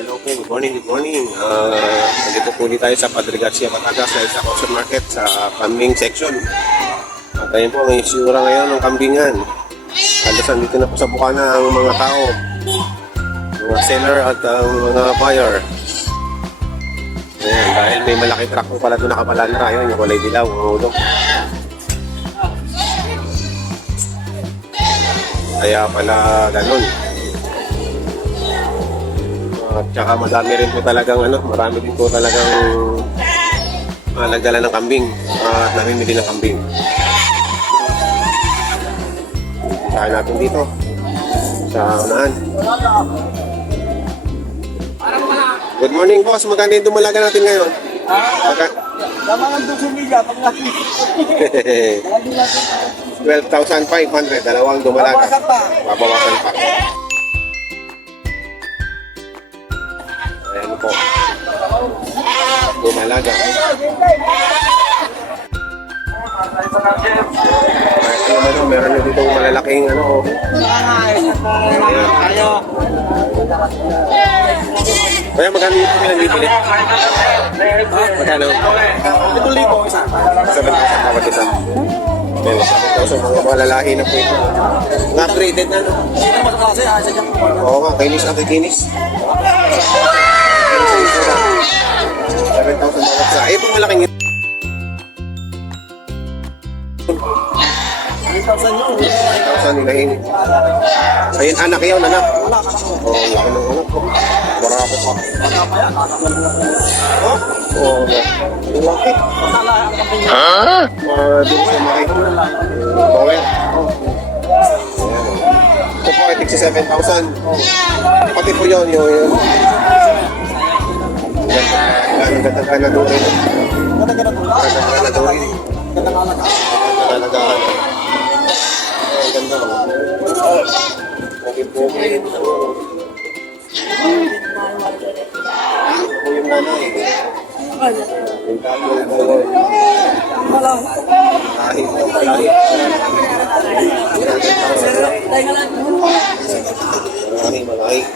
Hello po, good morning, good morning. Nandito po ulit tayo sa Padre Garcia, Batangas dahil sa Auction Market sa kambing section. At ayun po ang isyura ngayon ng kambingan. Halos nandito na po sa bukana ang mga tao, mga seller at mga buyer. Ayan, dahil may malaki truck po pala doon nakapalandra. Ayun, yung kulay dilaw, ang ulo. Kaya pala ganun. At saka madami rin po talagang marami din po talagang nagdala ng kambing at namimili ng kambing. Saan natin dito sa unahan. Good morning boss, magkano yung dumalaga natin ngayon? Tama ng 12 milya pag natin. 12,500, dalawang dumalaga. Babawasan pa. Babawasan pa. Ayan po. Dumalaga. Meron na dito malalaking Kaya magkano yung pinag-bibili? Magkano? 7,000 isa. 7,000 bawat isa. Meron 7,000 mga malalahi na po ito. Na-upgraded na, no? Sino mas klase? Sa dyan po. Oo nga, kinis ang kinis. 7,000 bawat isa. Eh, pang malaking yun. 3,000 yun. 7,000 nilahin. Ayun, anak yun, anak. Wala ka na po. Oo, laki ng anak ko. Barako pa. Baka pa yan. Oo, laki. Masala ang kapatid niya. Di ba yung laki? Bawel. Ito po, itik sa 7,000. Pati po yun, yung ganda ka na doon rin. Ganda ka na po. Ganda ka na doon rin. Ganda ka na. Talagaan. Ang ganda. Naging po. Ako yung nanay. Yung tayo yung bawal. Kahit na palagi. Malaki.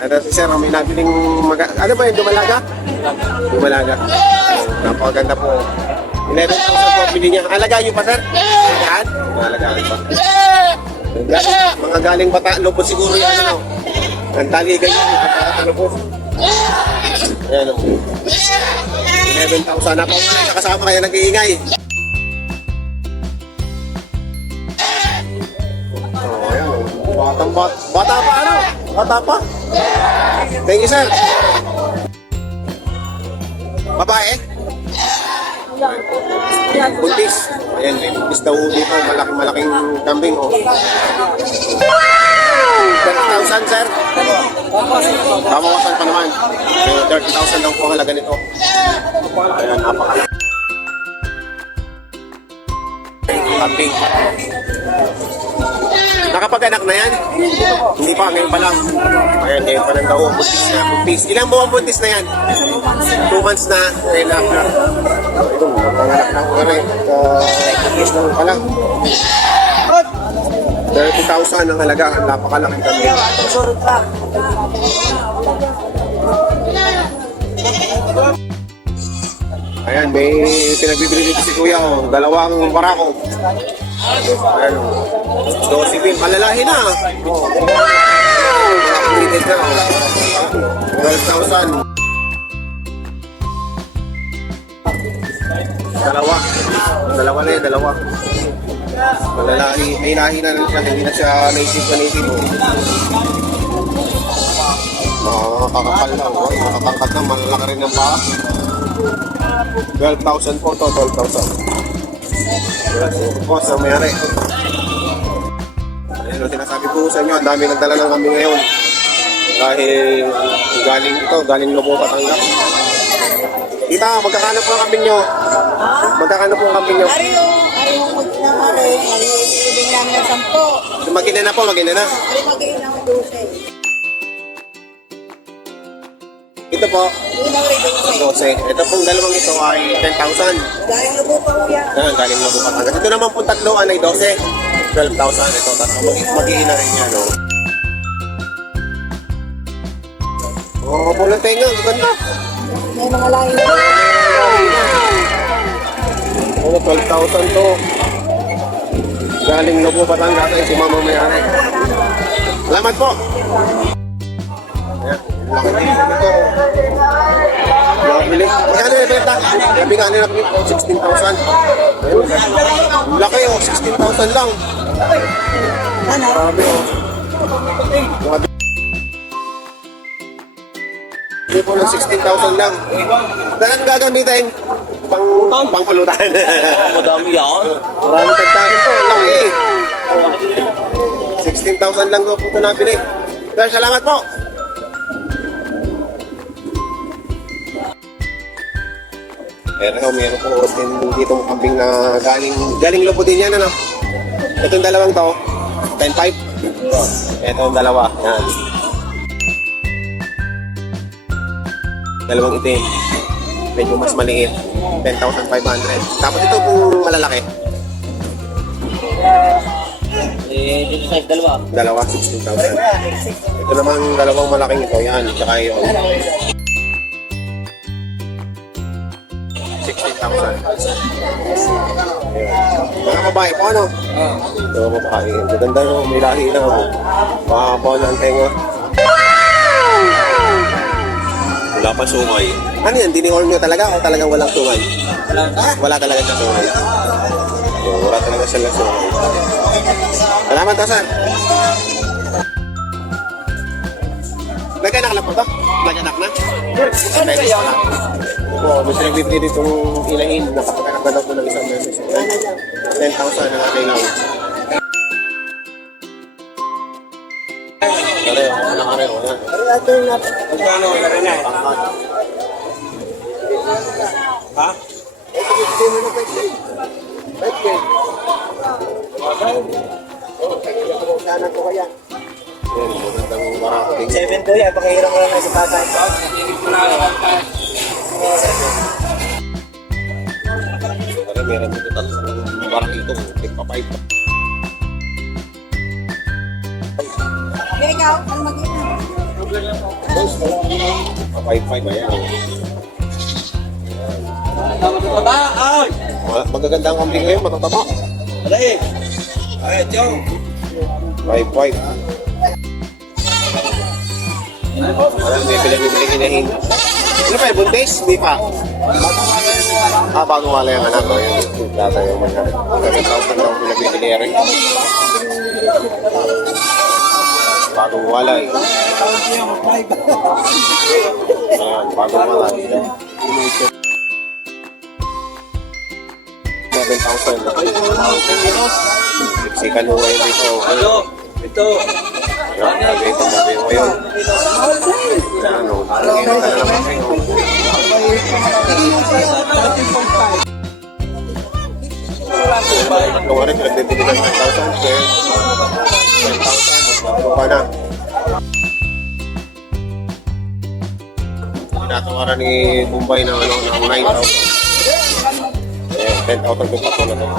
Ano si Sir, may nabiling ano ba yun, dumalaga? Dumalaga. Napakaganda po. 11,000 po pili niya. Alagaan niyo pa, Sir? Alagaan? Alagaan pa. Mga galing bata, lupot siguro yan, ano? Ang tali ganyan, lupot. Ayan, 11,000 na po. Nakasama kaya nag-iingay. Oh, ayan. Bata pa, ano? Bata pa? Thank you, sir. Babae? Buntis. Ayan, may buntis daw dito. Malaking kambing, oh. 30,000, sir. Babawasan pa naman. 30,000 lang po ang halaga nito. Ayan, napakalaki. Kambing. Nakapag-anak na yan? Hindi pa, ngayon pa lang. Ayan, ngayon pa lang daw. Buntis na, buntis. Ilang buwan buntis na yan? 2 months na. Ngayon lang na. Ayun, napanganak na ko rin. Buntis na pa lang. 30,000 ang halaga. Napakalaki kami. Ayan, may pinagbibili dito si Kuya. Oh. Dalawang barako. Ayan, 12 bin. Malalahi na. Upgraded na. 12,000. Dalawa na yun, dalawa. Malalahi. May lahi na rin siya. Hindi na siya native na native. Makakakal lang. Makakangkat na. Malalaki rin ang paa. 12,000 po to. 12,000. Boss, ang mayari. Ayun, sinasabi ko sa inyo, ang dami nagdala ng kambing ngayon. Dahil galing Lobo, Batangas. Tita, magkakano po ang kambing nyo? Magkakano po ang kambing nyo? Ari yung magsinamari, ibig namin ng 10. Magina na po, magina na. Ari mag-iin ng 12. Ito po, Unang rin 12. Ito pong dalawang ito ay 10,000. Galing na po pa kuya. Galing na po Batangas. Ito naman po tatlo ay 12. 12,000 ito. Tapos mag-iina rin yan, no? Oh, pulang tenga. Ganda. May mga lahi. Oh, 12,000 to. Galing na po Batangas ay si Mama Mayari. Salamat po. Ayan, laki din ito. Nakabili. Magkano yung benta? Sabi nga nila po, 16,000. Ayun. Laki oh, 16,000 lang. Ano? Sabi oh. Hindi po ng 16,000 lang. Dalang gagamitin? Pangpulutan. Madami yan. Maraming tagtakin to. Laki eh. 16,000 lang po ito nabili. Sir, salamat po. Meron po din dito mga kambing na galing lupo din yan, ano? Itong dalawang to, 10,500. Itong dalawa, yan. Dalawang itim. Medyo mas maliit, 10,500. Tapos ito pong malalaki. Dito sa dalawa. Dalawa, 16,000. Ito naman dalawang malaking ito, yan. Tsaka yung 16,000. Mga babae po, ano? Mga babae. Maganda yung may lahi na ako. Mahaba na ang tenga. Wala pa sungay. Ano yan? Dinihorn nyo talaga o talagang walang sungay? Wala talaga siya sungay. Wala talaga siya sungay. Salamat to, sir. Nagkanak na po to? Nagkanak na? Okay. Oo, may nagbibigay ditong ilahin. Napakakanak na daw po ng isang beses. 10,000 ang aking lang. Pareho, nakareho. Ito yung natin. Magkano wala rin yan? Ha? Sana ko kaya. Yan, magandang marating. 7 to yan. Pakihiram ko lang sa tatay. Pero meron dito tatlong parang ito, tigpa-5. Kaya ikaw, ano mag-iwan? Pa-5-5, ayan. Mataba! Ay! Magaganda ang kambing ngayon, matataba. Alay! Ay, Joe! 5-5. Alam, may pinag-bibili inahin. Ano pa, buntis? Hindi pa. Bago wala yung anak ko, yung data yung mga 7,000 lang pinag-bibili rin. Bago wala eh. Ayan, bago wala. 7,000. Siksikan mo ngayon dito. Ito! Ito! Yan, lagi ito mabi mo yun. Ano, nakikita ka na naman kayo. Ito nga rin, pinagdibili ng 10,000. 10,000. Bago ka na. Pinatawaran ni Bombay ng 9,000. Ayan, 10,000 ko pa ito na ito.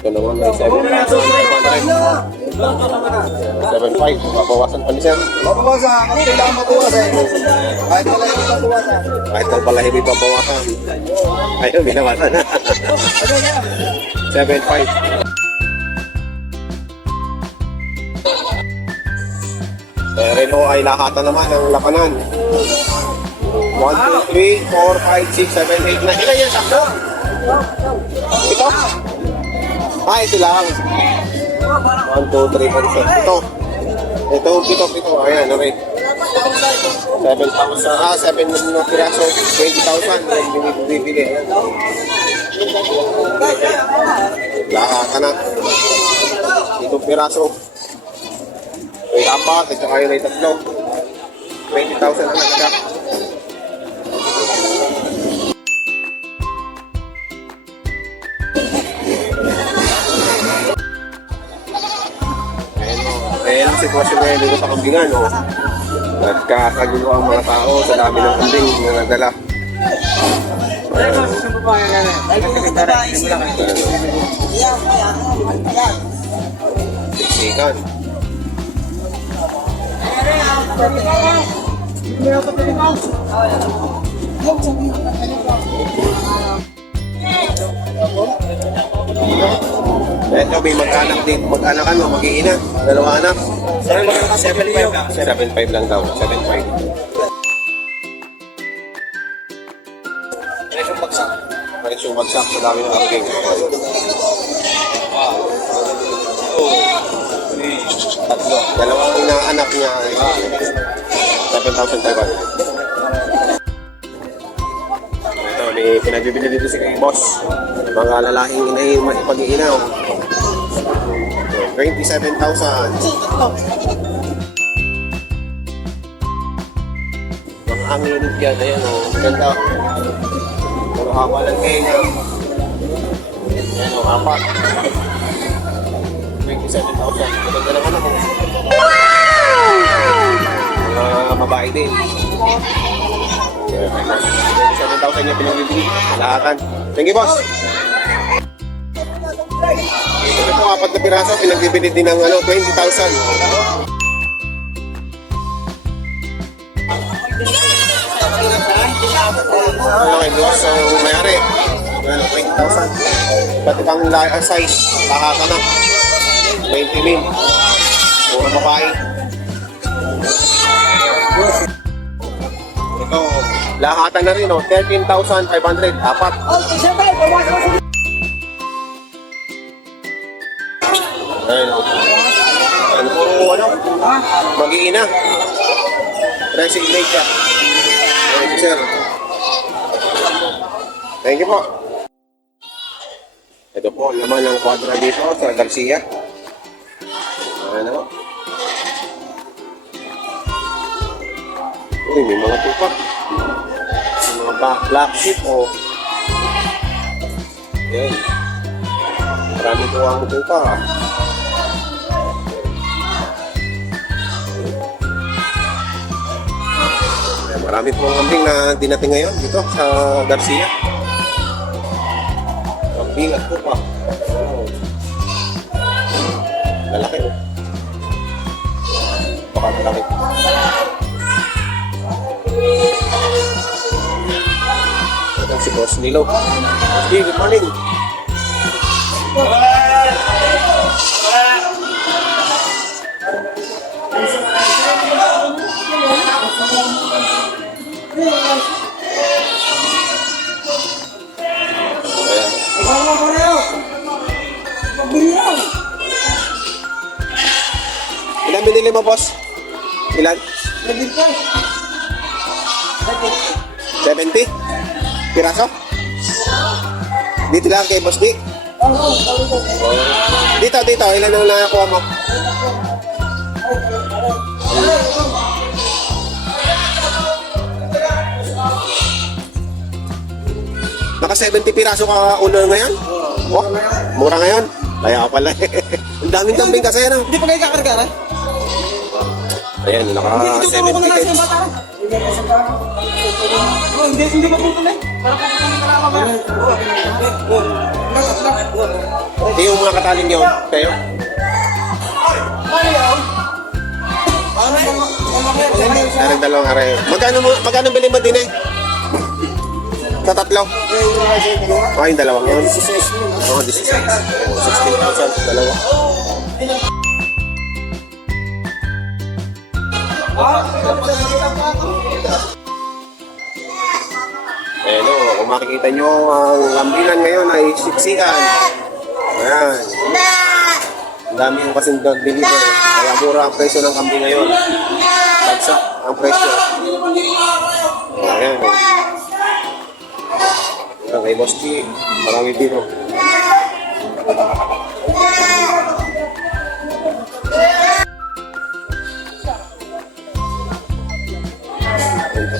Ito naman may 7,500. 7,500. Mabawasan pa ni sir. Mabawasan! Ang kailangan mabawasan? Kahit wala yung mabawasan. Kahit ang pala hindi pabawasan. Ayun, binawasan na. 7,500. Rin ho ay lahatan naman ng lapanan. 1, 2, 3, 4, 5, 6, 7, 8, 9. Ilan yan sakto? Ito? Ito lang. 1, 2, 3, 4, 5. Ito. Ito, pito. Ayan, okay. 7,000. 7 na piraso. 20,000. Ang binibili. Lahatan na. Itong piraso. May apat, at saka yun ay tatlo. 20,000 ang nagkak. Ayan ang sitwasyon ngayon dito sa kambingan, no? Nagkakagulo ang mga tao sa dami ng kambing na nagdala. Yan. Ito, may mag-anak din. Mag-anak ano, mag-iina. Dalawa anak. 7.5 lang. 7.5 lang daw. 7.5. Presyo bagsak sa dami ng aking. Tatlo. Dalawang inaanak niya. 7,500. Ito, may pinagbibili dito si boss. Mga lalaking inay pag-iinaw. 27,000. Ang init yan. Ayan o. Ganda. Pero haba lang tenga. Ayan o. Apat. 27,000. Maganda naman ako. Mga babae din. 27,000 niya pinagbibili. Malakan. Thank you, boss. Ito po, 4 na piraso. Pinagbibili din ng 20,000. Okay, boss. So, mayari. 20,000. Pati pang size. Lahaka na. 20 min. Puro babae. Ito, lahatan na rin, 13,500. Apat. Ayun, puro mag-iina. Pricing late ka. Thank you, sir. Thank you po. Ito po, laman ng kwadra dito sa Garcia. Ano? Uy, may mga tupak. May mga black sheep o. Yan. Marami po ang tupak. Marami po ang kambing na dinating ngayon dito sa Garcia. Kambing at tupak. Lalaki. Baka malaki. Ito si Boss Nilo. Hey, good morning. Ilan binili mo, boss? Ilan? 70? Piraso? Dito lang kay Boss D? Dito. Ilan ang nakakuha mo? Naka 70 piraso ka ulo ngayon? Oh, mura ngayon? Kaya pala Ang daming kambing kasi ano? Hindi pa kayo kakarga, rin? Ayan, naka 70 kids. Hindi pa putuloy. Hindi yung mga kataling yun, kayo? Arang dalawang aray. Magkano bili mo din eh? Sa tatlo? Yung dalawang yun. 16. 16,000 dalawa. Hello, kung makikita nyo, ang lambinan ngayon ay siksikan. Ayan. Ang dami yung kasing dog-deliver. Kaya mura ang presyo ng kambing ngayon. Bagsak ang presyo. Ayan. Ayan, kay Boss G, marami dito.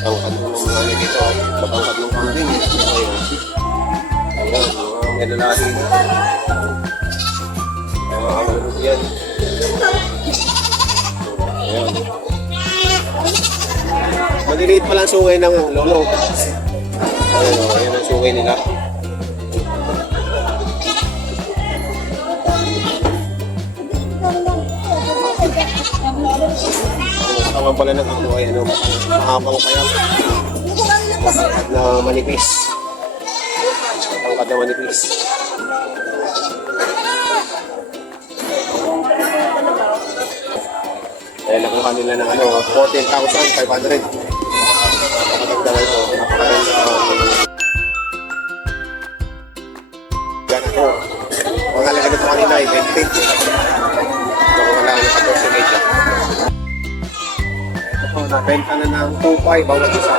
Patangkad ng mga dito. Patangkad ng kambing. Ayan, mga may lalaki na. Yan. Ayan. Maliliit pa lang sungay ng lolo. Ayan ang sungay nila. naman pala ng ako ay ano, makapang kaya na manipis. Tangkad na manipis. Kaya nakuha nila ng ano, 14,500. Napakaganda na ito. Napakaganda. Yan ako. Ang halaga nito kanina ay 20. Nakuha lang ng 14 media. Ito po, nabenta na ng 2.5 bawat isa.